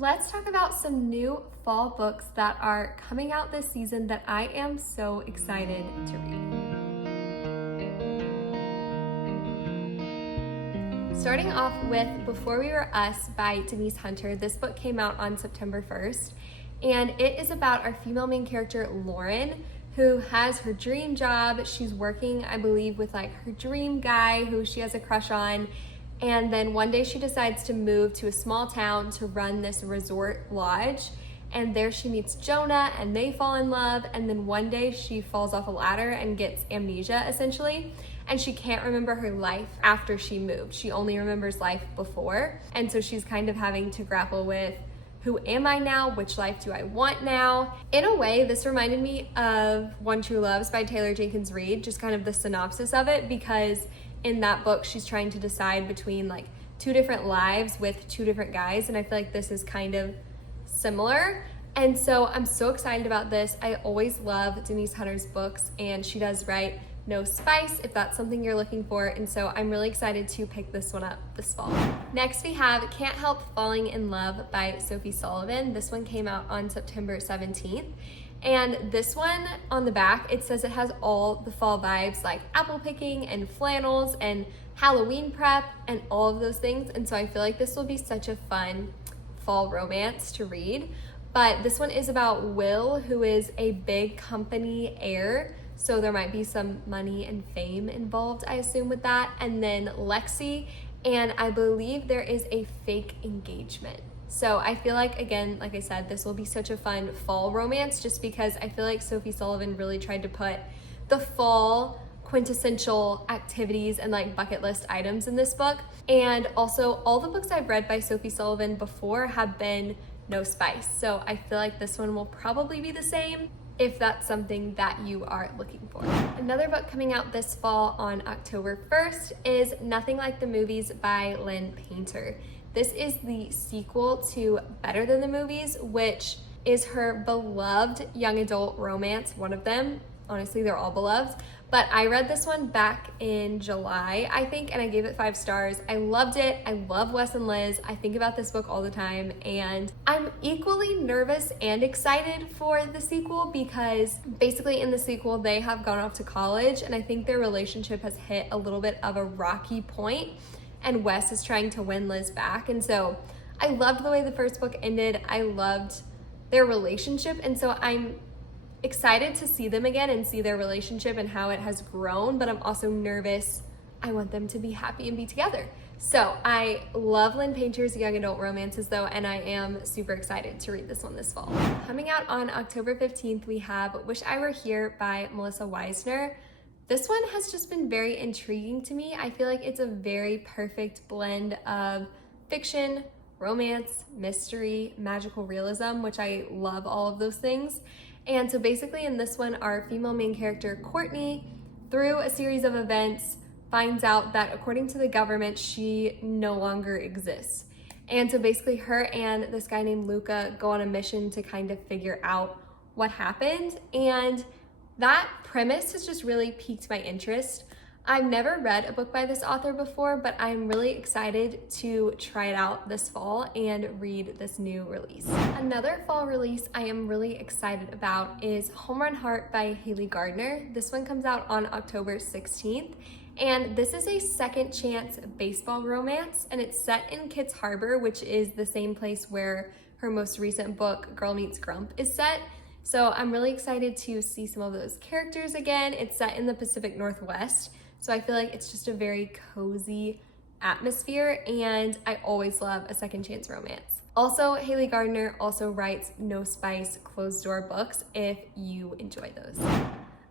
Let's talk about some new fall books that are coming out this season that I am so excited to read. Starting off with Before We Were Us by Denise Hunter. This book came out on September 1st, and it is about our female main character, Lauren, who has her dream job. She's working, I believe, with like her dream guy who she has a crush on. And then one day she decides to move to a small town to run this resort lodge. And there she meets Jonah and they fall in love. And then one day she falls off a ladder and gets amnesia essentially. And she can't remember her life after she moved. She only remembers life before. And so she's kind of having to grapple with, who am I now? Which life do I want now? In a way, this reminded me of One True Loves by Taylor Jenkins Reid, just kind of the synopsis of it, because in that book, she's trying to decide between like two different lives with two different guys. And I feel like this is kind of similar. And so I'm so excited about this. I always love Denise Hunter's books, and she does write no spice if that's something you're looking for. And so I'm really excited to pick this one up this fall. Next we have Can't Help Falling in Love by Sophie Sullivan. This one came out on September 17th. And this one on the back, it says it has all the fall vibes like apple picking and flannels and Halloween prep and all of those things. And so I feel like this will be such a fun fall romance to read. But this one is about Will, who is a big company heir. So there might be some money and fame involved, I assume, with that. And then Lexi, and I believe there is a fake engagement. So I feel like, again, like I said, this will be such a fun fall romance just because I feel like Sophie Sullivan really tried to put the fall quintessential activities and like bucket list items in this book. And also all the books I've read by Sophie Sullivan before have been no spice. So I feel like this one will probably be the same if that's something that you are looking for. Another book coming out this fall on October 1st is Nothing Like the Movies by Lynn Painter. This is the sequel to Better Than the Movies, which is her beloved young adult romance, one of them. Honestly, they're all beloved. But I read this one back in July, I think, and I gave it 5 stars. I loved it. I love Wes and Liz. I think about this book all the time, and I'm equally nervous and excited for the sequel because basically in the sequel, they have gone off to college, and I think their relationship has hit a little bit of a rocky point, and Wes is trying to win Liz back. And so I loved the way the first book ended. I loved their relationship, and so I'm excited to see them again and see their relationship and how it has grown, but I'm also nervous. I want them to be happy and be together. So I love Lynn Painter's young adult romances though, and I am super excited to read this one this fall. Coming out on October 15th, we have Wish I Were Here by Melissa Weisner. This one has just been very intriguing to me. I feel like it's a very perfect blend of fiction, romance, mystery, magical realism, which I love all of those things. And so basically in this one, our female main character, Courtney, through a series of events, finds out that according to the government, she no longer exists. And so basically her and this guy named Luca go on a mission to kind of figure out what happened. And that premise has just really piqued my interest. I've never read a book by this author before, but I'm really excited to try it out this fall and read this new release. Another fall release I am really excited about is Home Run Heart by Haley Gardner. This one comes out on October 16th, and this is a second chance baseball romance, and it's set in Kitts Harbor, which is the same place where her most recent book, Girl Meets Grump, is set. So I'm really excited to see some of those characters again. It's set in the Pacific Northwest, so I feel like it's just a very cozy atmosphere, and I always love a second chance romance. Also, Haley Gardner also writes no spice closed door books if you enjoy those.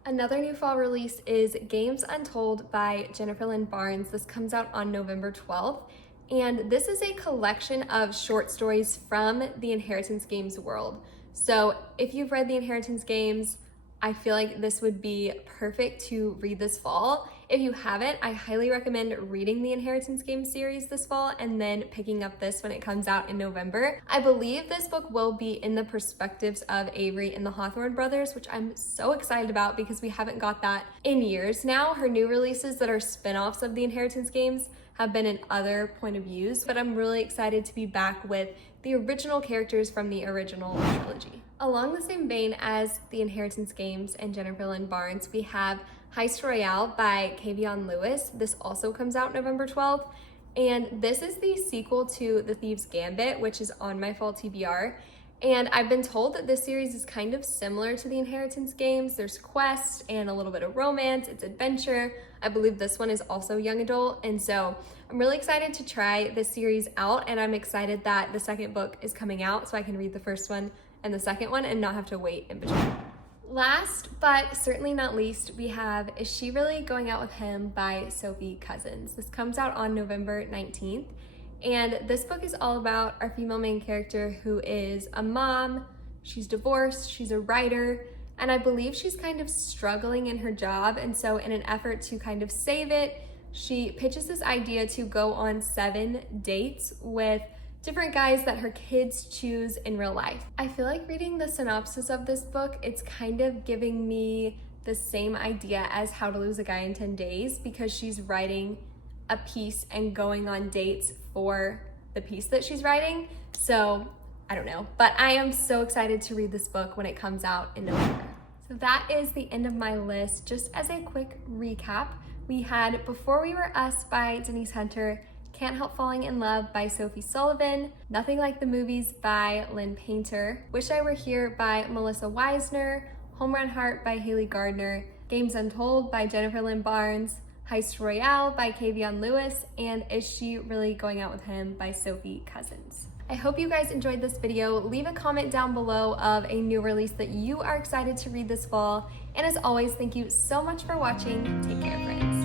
Another new fall release is Games Untold by Jennifer Lynn Barnes. This comes out on November 12th, and this is a collection of short stories from the Inheritance Games world. So if you've read the Inheritance Games, I feel like this would be perfect to read this fall. If you haven't, I highly recommend reading the Inheritance Games series this fall and then picking up this when it comes out in November. I believe this book will be in the perspectives of Avery and the Hawthorne brothers, which I'm so excited about because we haven't got that in years now. Her new releases that are spin-offs of the Inheritance Games have been in other point of views, but I'm really excited to be back with the original characters from the original trilogy. Along the same vein as The Inheritance Games and Jennifer Lynn Barnes, we have Heist Royale by Kavion Lewis. This also comes out November 12th. And this is the sequel to The Thieves Gambit, which is on my fall TBR. And I've been told that this series is kind of similar to The Inheritance Games. There's quest and a little bit of romance, it's adventure. I believe this one is also young adult. And so I'm really excited to try this series out, and I'm excited that the second book is coming out so I can read the first one and the second one and not have to wait in between. Last, but certainly not least, we have Is She Really Going Out With Him by Sophie Cousins. This comes out on November 19th. And this book is all about our female main character who is a mom, she's divorced, she's a writer, and I believe she's kind of struggling in her job. And so in an effort to kind of save it, she pitches this idea to go on 7 dates with different guys that her kids choose in real life. I feel like reading the synopsis of this book, it's kind of giving me the same idea as How to Lose a Guy in 10 Days, because she's writing a piece and going on dates for the piece that she's writing. So I don't know, but I am so excited to read this book when it comes out in November. So that is the end of my list. Just as a quick recap, we had Before We Were Us by Denise Hunter, Can't Help Falling in Love by Sophie Sullivan, Nothing Like the Movies by Lynn Painter, Wish I Were Here by Melissa Weisner, Home Run Heart by Haley Gardner, Games Untold by Jennifer Lynn Barnes, Heist Royale by Kavion Lewis, and Is She Really Going Out With Him by Sophie Cousins. I hope you guys enjoyed this video. Leave a comment down below of a new release that you are excited to read this fall. And as always, thank you so much for watching. Take care, friends.